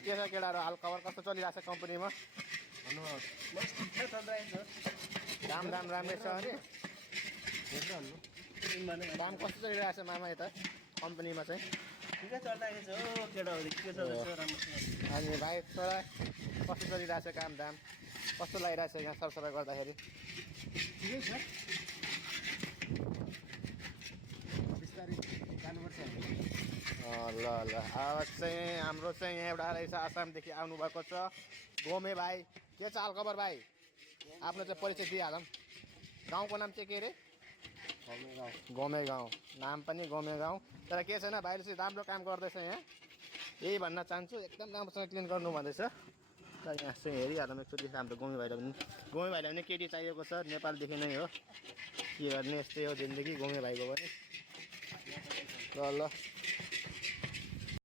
के छ केटाहरू हाल खबर कस्तो चलिरहेछ कम्पनीमा दाम राम्रै छ अरे दाम कस्तो चलिरहेछ मामा यता कम्पनीमा चाहिँ ठिकै चलिरहेको छ हो केटाहरू के चल्दैछ राम्रोसँग अनि भाइ छोरा कस्तो चलिरहेछ काम दाम कस्तो लागिरहेछ यहाँ सरसफाइ गर्दाखेरि ठिकै छ बिस्तारै जानुपर्छ ल ल अब चाहिँ हाम्रो चाहिँ यहाँ एउटा रहेछ आसामदेखि आउनुभएको छ गोमे भाइ के छ हालखबर भाइ आफ्नो चाहिँ परिचय दिइहालौँ गाउँको नाम चाहिँ के अरे गोमे गाउँ नाम पनि गोमे गाउँ तर के छैन भाइले चाहिँ राम्रो काम गर्दैछ यहाँ यही भन्न चाहन्छु एकदम राम्रोसँग क्लिन गर्नु भन्दैछ तर यहाँ चाहिँ हेरिहालौँ एकचोटि हाम्रो गोमे भाइलाई पनि केटी चाहिएको छ नेपालदेखि नै हो के गर्ने यस्तै हो जिन्दगी गोमे भाइको पनि ल